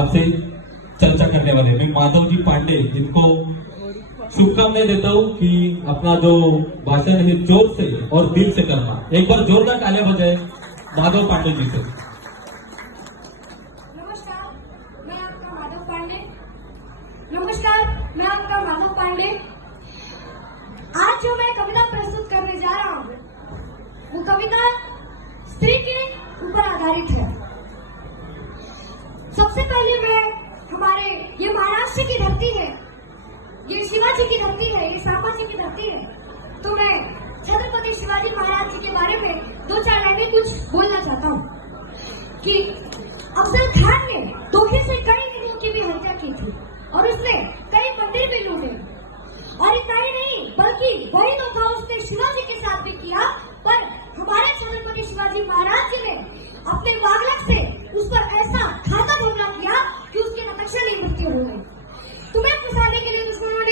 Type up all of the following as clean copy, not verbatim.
आपसे चर्चा करने वाले मैं माधव जी पांडे, जिनको शुभकामनाएं देता हूं कि अपना जो भाषण है जोर से और दिल से करना। एक बार जोरदार तालियां बजाएं माधव पांडे जी से। नमस्कार, मैं आपका माधव पांडे। आज जो मैं कविता प्रस्तुत करने जा रहा हूँ वो कविता स्त्री के ऊपर आधारित है। सबसे पहले मैं हमारे ये महाराष्ट्र की धरती है, ये शिवाजी की धरती है, ये सांबा जी की धरती है, तो मैं छत्रपति शिवाजी महाराज जी के बारे में 2-4 लाइनें कुछ बोलना चाहता हूँ कि अफजल खान ने धोखे से कई लोगों की भी हत्या की थी और उसने कई मंदिर भी लूटे, और इतना ही नहीं बल्कि वही धोखा उसने शिवाजी के साथ भी किया। पर हमारे छत्रपति शिवाजी महाराज जी ने अपने वागलक से उस पर ऐसा घातक हमला किया कि उसकी नतक्षणी मृत्यु हो गई। तुम्हें फंसाने के लिए दुश्मनों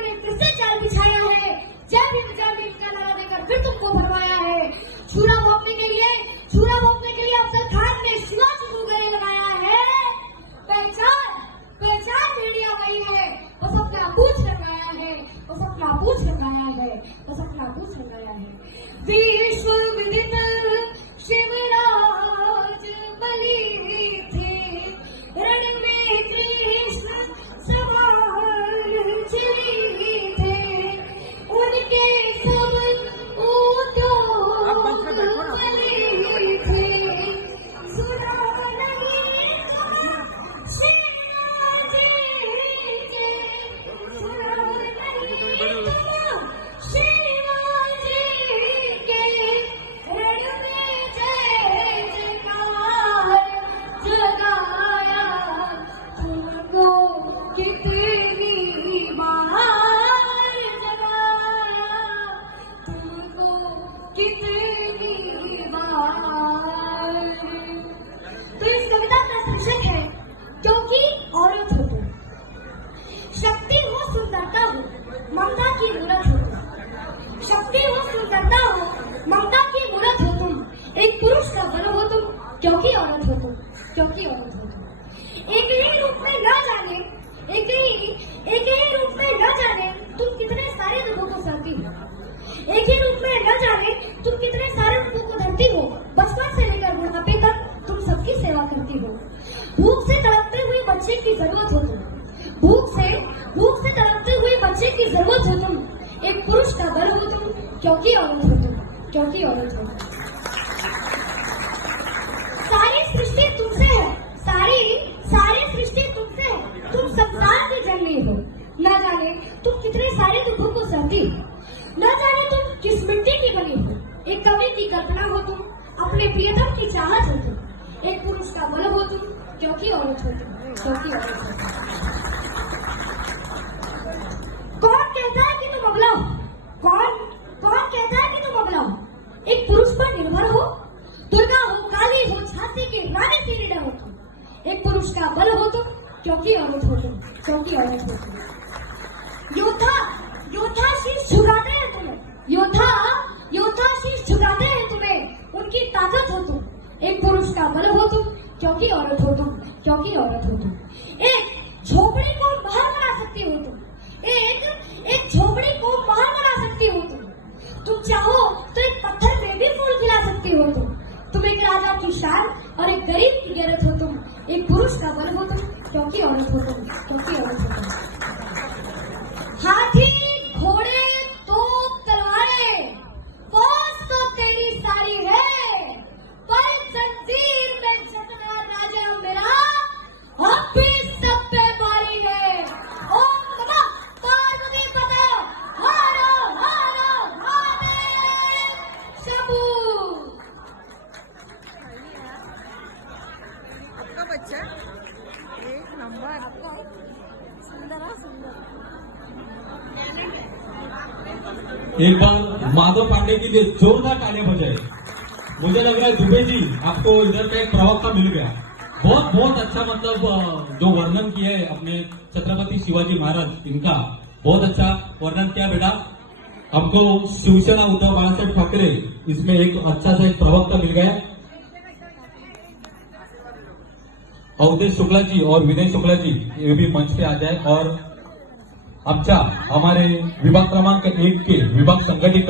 ने फिर से जाल बिछाया है। जय भीम का नारा देकर फिर तुमको भरवाया है। छुरा भोंकने के लिए अफजल खान ने शिवाजी को गले लगाया है। पहचान मीडिया वही है, बस अपना पूछ लगाया है। विश्व विदित शिवराज बलि थे, रण में कृष्ण सवार चली थे, उनके सब उद्योग बलि थे। सुना नहीं शिवाजी के, सुना नहीं शिवाजी के, रण में जय जयकार जगाया तुमको कितनी बार जगाया, तुमको कितनी बार। तो इस कविता का शीर्षक है क्योंकि औरत हो तुम, शक्ति हो सुंदरता हो ममता की मूरत हो तुम, शक्ति हो सुंदरता हो ममता की मूरत हो तुम, एक पुरुष का बल हो तुम क्योंकि औरत हो तुम, क्योंकि औरत हो तुम। एक ही रूप में न जाने तुम कितने सारे दुखों को सहती हो, एक ही रूप में न जाने तुम कितने सारे दुखों को धरती हो। बचपन से लेकर बुढ़ापे तक तुम सबकी सेवा करती हो। भूख से तड़पते हुए बच्चे की जरूरत हो तुम, भूख से तड़पते हुए बच्चे की जरूरत हो तुम, एक पुरुष का बल हो तुम क्योंकि औरत हो तुम, क्योंकि औरत हो तुम। सारी सृष्टि तुमसे है, सारी सृष्टि तुमसे है, तुम संसार की जननी हो। न जाने तुम कितने सारे दुखों को सहती हो, न जाने तुम किस मिट्टी की बनी हो। एक कवि की कल्पना हो तुम, अपने प्रियतम की चाहत हो तुम, एक पुरुष का बल हो तुम क्योंकि औरत हो तुम, क्योंकि औरत हो तुम। कौन कहता है कि तुम अबला हो, कौन कहता है कि तुम अबला हो, एक पुरुष पर निर्भर हो। दुर्गा हो, काली हो, झांसी की रानी सी निडर हो तुम, एक पुरुष का बल हो तुम क्योंकि औरत हो तुम, क्योंकि औरत हो तुम। योद्धा शीश झुकाते हैं तुम्हें, योद्धा शीश झुकाते हैं तुम्हें, उनकी ताकत हो तुम, एक पुरुष का बल हो तुम क्योंकि औरत हो तुम, क्योंकि औरत हो तुम। एक झोपड़ी को महल बना सकती हो तुम, एक झोपड़ी को महल बना सकती हो तुम चाहो तो एक पत्थर में भी फूल खिला सकती हो तुम एक राजा की शान और एक गरीब की गैरत हो तुम, एक पुरुष का बल हो तुम क्योंकि औरत हो तुम, क्योंकि औरत हो तुम। हाथी घोड़े तोप तलवारें फौज तो तेरी सारी है, पर जंजीर में जतना राजा मेरा अब भी सब पे भारी है। ओम नमः पार्वती पते, हर हर महादेव शंभू। आपका बच्चा एक नंबर, आपका सुंदर एक बार माधव पांडे के लिए जोरदार तालियां बजाए। मुझे लग रहा है दुबे जी आपको इधर का एक प्रवक्ता मिल गया। बहुत अच्छा, मतलब जो वर्णन किया है अपने छत्रपति शिवाजी महाराज, इनका बहुत अच्छा वर्णन किया बेटा। हमको शिवसेना उद्धव बाळासाहेब ठाकरे इसमें एक अच्छा सा एक प्रवक्ता मिल गया। अवधेश शुक्ला जी और विनय शुक्ला जी ये भी मंच पे आ जाए और आमच्या हमारे विभाग क्रमांक 1 के विभाग संघटित